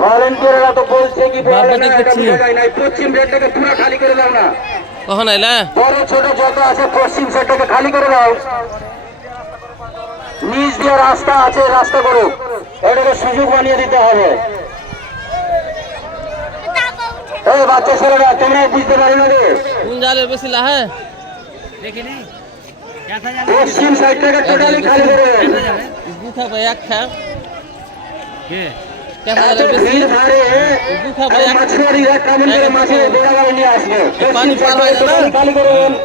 ভলেন্টিয়াররা তো বলছে কি বলে না, এটা জায়গায় নাই। পশ্চিম সাইডটাকে পুরো খালি করে দাও না। কখন আইলা? বড় ছোট যত আছে পশ্চিম সাইডটাকে খালি করে দাও। নিচ দিয়ে রাস্তা আছে, রাস্তা করো, এটাকে সুযোগ বানিয়ে দিতে হবে। এই বাচ্চা ছেলেরা তোমরা বুঝতে পারি না রে, কোন জালের বেশি লাহে পশ্চিম সাইডটাকে টোটালি খালি করে গুথা ভাই এক খা পানি পার হয় না।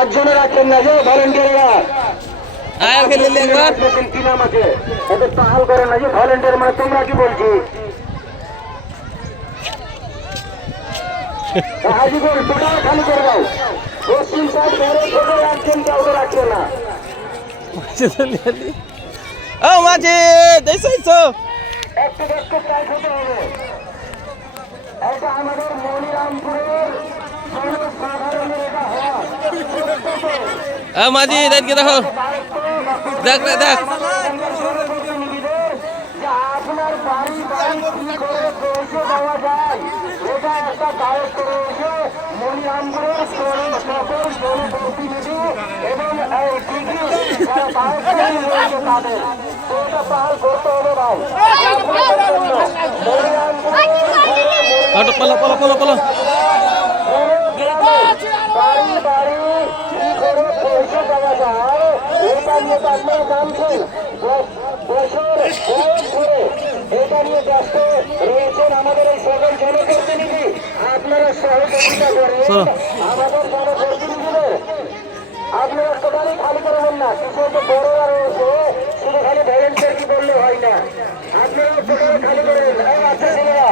একজনে রাখছেন না যে ভলেন্টিয়াররা একবার কি নাম আছে এদের পাহাল করে না যে ভলেন্টিয়ার, মানে তোমরা কি বলছি হাজিপুর টোটাল খালি করে দাও। পশ্চিম সাইড ধরে ছোট রাখছেন, কাউকে রাখছে না। ও মাঝে দেখছো একটু একটু টাইট হতে হবে। এটা আমাদের মনিরামপুরের জনসাধারণের এটা হওয়া মাঝি দেখে দেখো দেখ দেখ আপনার বাড়ি বাড়ি কি করে পৌঁছে দেওয়া যায়, এটা একটা দায়িত্ব রয়েছে মনিরামপুরের সকল জনপ্রতিনিধি এবং এই ডিগ্রি যারা দায়িত্বশীল রয়েছে তাদের, তো এটা পালন করতে হবে ভাই। পলো পলো পলো পলো বাড়ি বাড়ি কি করে পৌঁছে দেওয়া যায় এটা নিয়ে তো আপনারা জানছেন, বছর ধরে এটা নিয়ে ব্যস্ত রয়েছেন আমাদের এই সকল জনপ্রতিনিধি। আপনারা সহযোগিতা করেন আমাদের জনপ্রতিনিধিদের, আপনারা টোটালি খালি করবেন না। কিছু তো বড়রা রয়েছে, শুধু খালি ভলেন্টিয়ার কি করলে হয় না, আপনারা টোটালি খালি করবেন। আচ্ছা ছেলেরা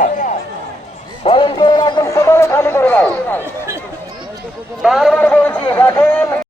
ভলেন্টিয়ার একদম টোটালি খালি করে দাও। বারবার